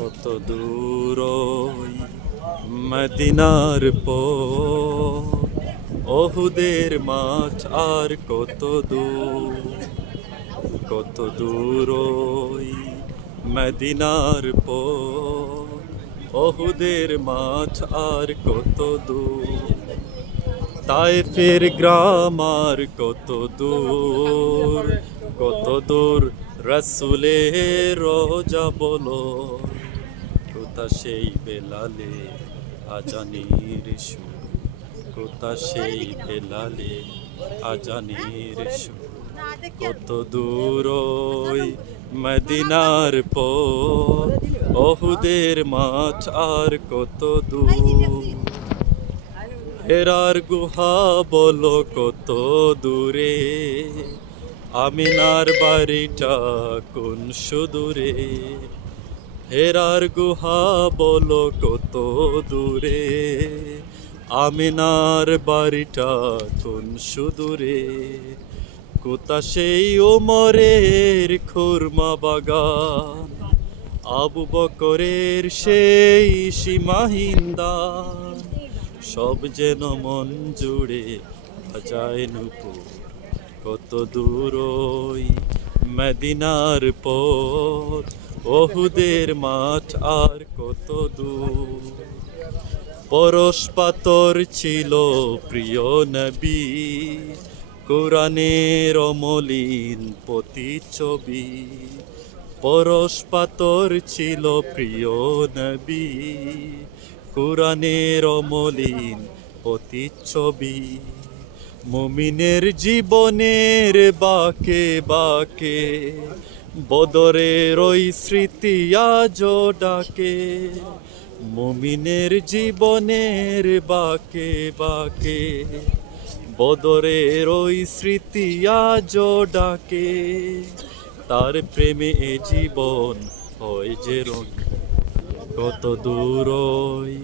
কত দূর ওই মদিনার পথ, ওহুদের মাঠ আর কত দূর, কত দূর ওই মদিনার পথ, ওহুদের মাঠ আর কত দূর, তায়েফের গ্রাম আর কত দূর, কত দূর রাসূলের রওজা বলো, কোথা সেই বেলালে আজানের সুর, কোথা সেই বেলালে আজানের সুর, কত দূর ওই মদিনার পথ, ওহুদের মাঠ আর কত দূর, হেরার গুহা বলো কত দূরে, আমিনার বাড়িটা কোন সুদূরে, হেরার গুহা বলো কত দূরে, আমিনার বাড়িটা কোন সুদূরে, কোথা সেই ওমরের খুরমা বাগান, আবু বকরের সেই সীমাহীন দান, সব যেন মন জুড়ে বাজায় নূপুর, কত দূর ওই মদিনার পথ, ওহুদের মাঠ আর কত দূর, পরশ পাথর ছিল প্রিয় নবী, কোরআনের অমলিন প্রতিচ্ছবি, পরশ পাথর ছিল প্রিয় নবী, কোরআনের অমলিন প্রতিচ্ছবি, মুমিনের জীবনের বাঁকে বাঁকে, বদরের ওই স্মৃতি আজও ডাকে, মুমিনের জীবনের বাঁকে বাঁকে, বদরের ওই স্মৃতি আজও ডাকে, তার প্রেমে এ জীবন হয় যে রঙিন, কত দূর ওই